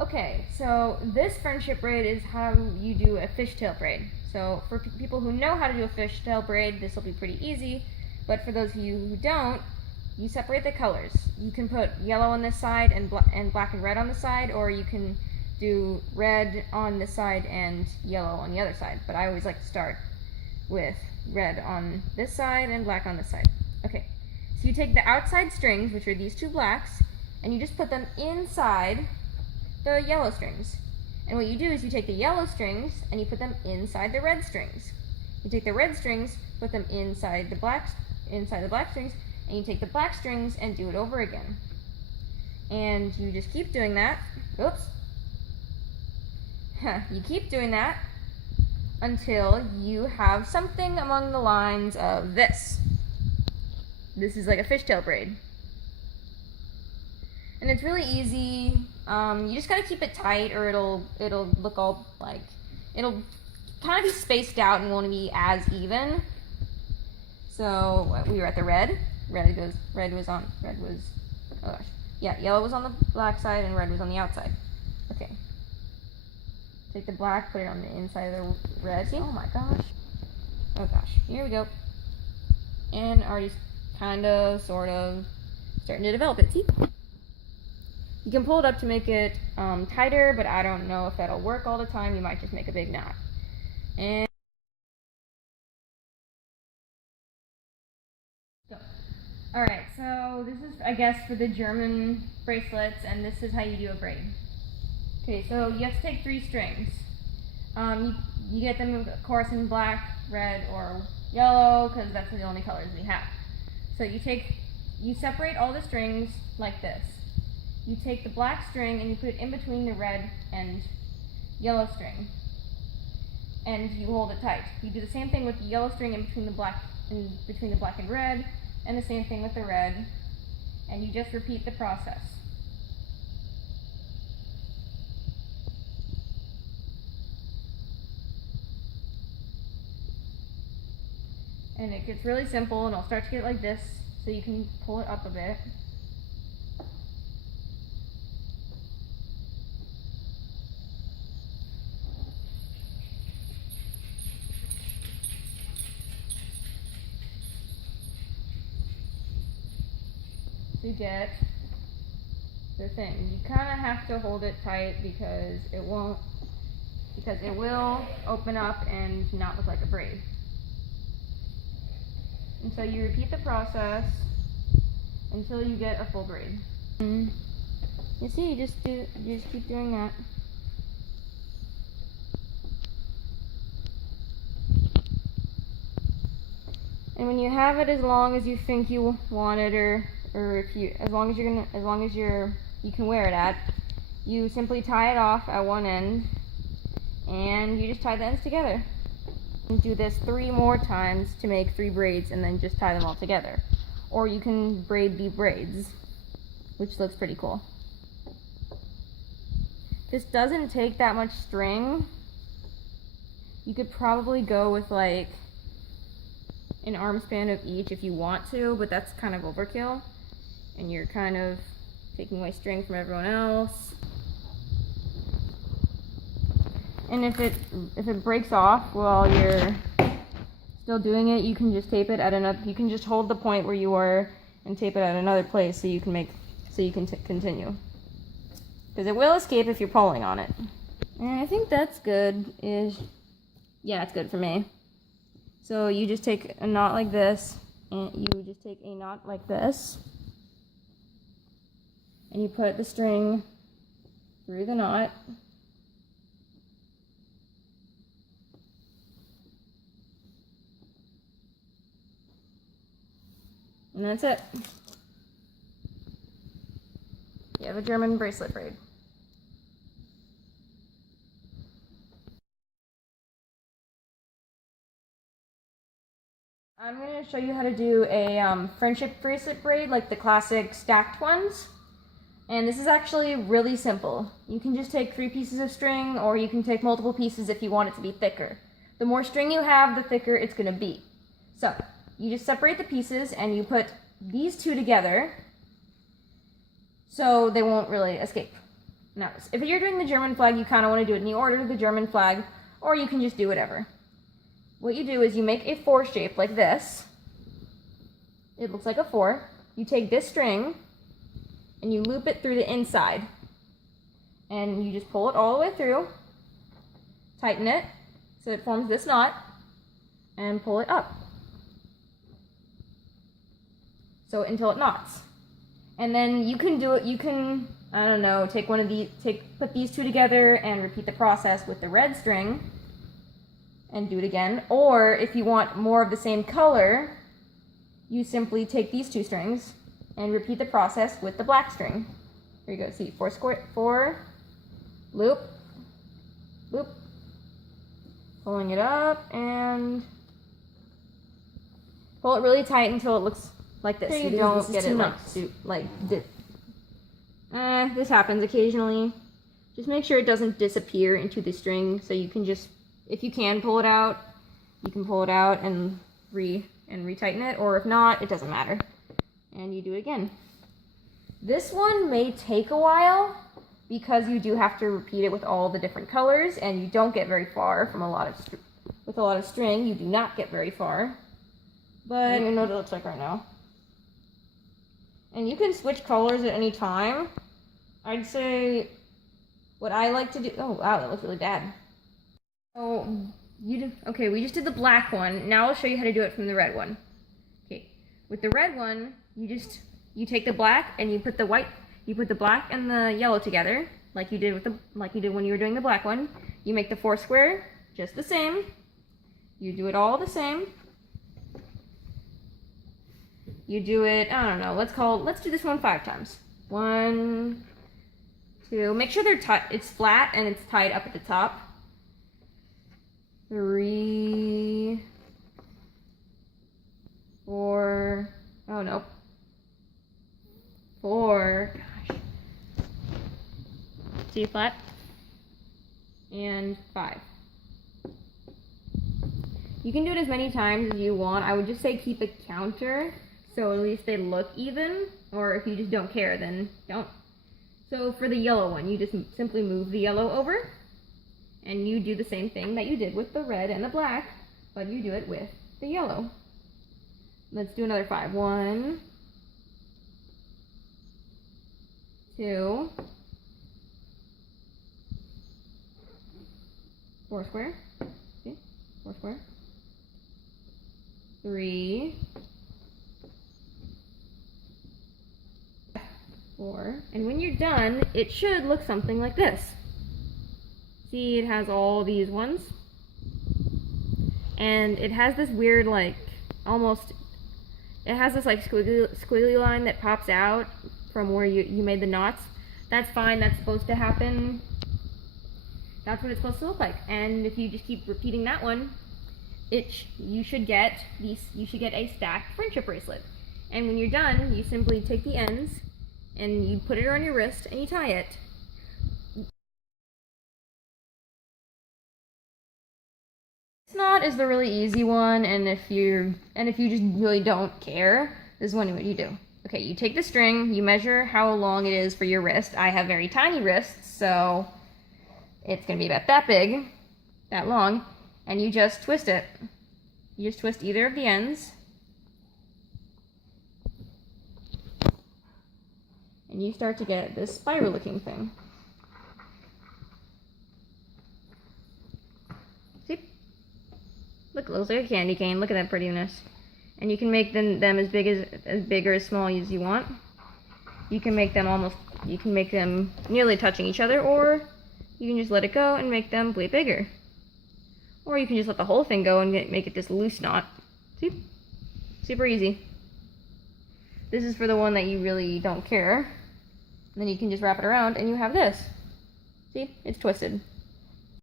Okay, so this friendship braid is how you do a fishtail braid. So for people who know how to do a fishtail braid, this will be pretty easy. But for those of you who don't, you separate the colors. You can put yellow on this side and black and red on the side, or you can do red on this side and yellow on the other side. But I always like to start with red on this side and black on this side. Okay, so you take the outside strings, which are these two blacks, and you just put them inside the yellow strings. And what you do is you take the yellow strings and you put them inside the red strings. You take the red strings, put them inside the black strings, and you take the black strings and do it over again. And you just keep doing that. Oops. You keep doing that until you have something along the lines of this. This is like a fishtail braid. And it's really easy. You just gotta keep it tight, or it'll look all like, it'll kind of be spaced out and won't be as even. So we were at the red. Yellow was on the black side and red was on the outside. Okay. Take the black, put it on the inside of the red. See? Oh my gosh. Oh gosh. Here we go. And already kind of, sort of, starting to develop it. See? You can pull it up to make it tighter, but I don't know if that'll work all the time. You might just make a big knot. And go. Alright, so this is, I guess, for the German bracelets, and this is how you do a braid. Okay, so you have to take 3 strings. You get them, of course, in black, red, or yellow, because that's the only colors we have. So you separate all the strings like this. You take the black string and you put it in between the red and yellow string, and you hold it tight. You do the same thing with the yellow string in between the black and red, and the same thing with the red, and you just repeat the process. And it gets really simple, and I'll start to get like this, so you can pull it up a bit. To get the thing. You kind of have to hold it tight because it will open up and not look like a braid. And so you repeat the process until you get a full braid. You see, you just keep doing that. And when you have it as long as you think you want it, or as long as you can wear it at, you simply tie it off at one end, and you just tie the ends together. And do this 3 more times to make 3 braids, and then just tie them all together. Or you can braid the braids, which looks pretty cool. This doesn't take that much string. You could probably go with like an arm span of each if you want to, but that's kind of overkill, and you're kind of taking away string from everyone else. And if it breaks off while you're still doing it, you can just tape it at another. You can just hold the point where you were and tape it at another place, so you can continue. Because it will escape if you're pulling on it. And I think that's good. Yeah, it's good for me. So you just take a knot like this, and you just take a knot like this, and you put the string through the knot. And that's it. You have a German bracelet braid. I'm going to show you how to do a friendship bracelet braid, like the classic stacked ones. And this is actually really simple. You can just take 3 pieces of string, or you can take multiple pieces if you want it to be thicker. The more string you have, the thicker it's going to be. So you just separate the pieces and you put these 2 together so they won't really escape. Now, if you're doing the German flag, you kind of want to do it in the order of the German flag, or you can just do whatever. What you do is you make a 4 shape like this. It looks like a 4. You take this string and you loop it through the inside. And you just pull it all the way through, tighten it so it forms this knot, and pull it up. So until it knots. And then you can do it, you can, I don't know, take one of these, put these two together and repeat the process with the red string and do it again. Or if you want more of the same color, you simply take these 2 strings and repeat the process with the black string. Here you go, see, 4, loop, loop, pulling it up and pull it really tight until it looks like this. You don't get it like this happens occasionally. Just make sure it doesn't disappear into the string, so you can just, if you can pull it out, you can pull it out and retighten it, or if not, it doesn't matter. And you do it again. This one may take a while because you do have to repeat it with all the different colors, and you don't get very far from with a lot of string. You do not get very far. But I don't even know what it looks like right now. And you can switch colors at any time. I'd say what I like to do. Oh wow, that looks really bad. So okay, we just did the black one. Now I'll show you how to do it from the red one. Okay, with the red one, you take the black and you put the black and the yellow together, like you did when you were doing the black one. You make the 4 square just the same. You do it all the same. You do it, I don't know, let's do this one 5 times. 1, 2, make sure it's flat and it's tied up at the top. 3, 4, oh no. 4, gosh. See, flat. And 5. You can do it as many times as you want. I would just say keep a counter, so at least they look even, or if you just don't care, then don't. So for the yellow one, you just simply move the yellow over, and you do the same thing that you did with the red and the black, but you do it with the yellow. Let's do another 5. 1, 2, 4 square, see, 4 square, 3, 4, and when you're done, it should look something like this. See, it has all these ones, and it has this weird, like, it has this like squiggly line that pops out from where you made the knots. That's fine, that's supposed to happen. That's what it's supposed to look like. And if you just keep repeating that one, you should get a stacked friendship bracelet. And when you're done, you simply take the ends and you put it on your wrist and you tie it. This knot is the really easy one, and if you just really don't care, this is what you do. Okay, you take the string, you measure how long it is for your wrist. I have very tiny wrists, so it's gonna be about that big, that long, and you just twist it. You just twist either of the ends, and you start to get this spiral looking thing. See? Look, it looks like a candy cane. Look at that prettiness. And you can make them as big or as small as you want. You can make them nearly touching each other, or you can just let it go and make them way bigger. Or you can just let the whole thing go and make it this loose knot. See? Super easy. This is for the one that you really don't care. And then you can just wrap it around and you have this. See? It's twisted.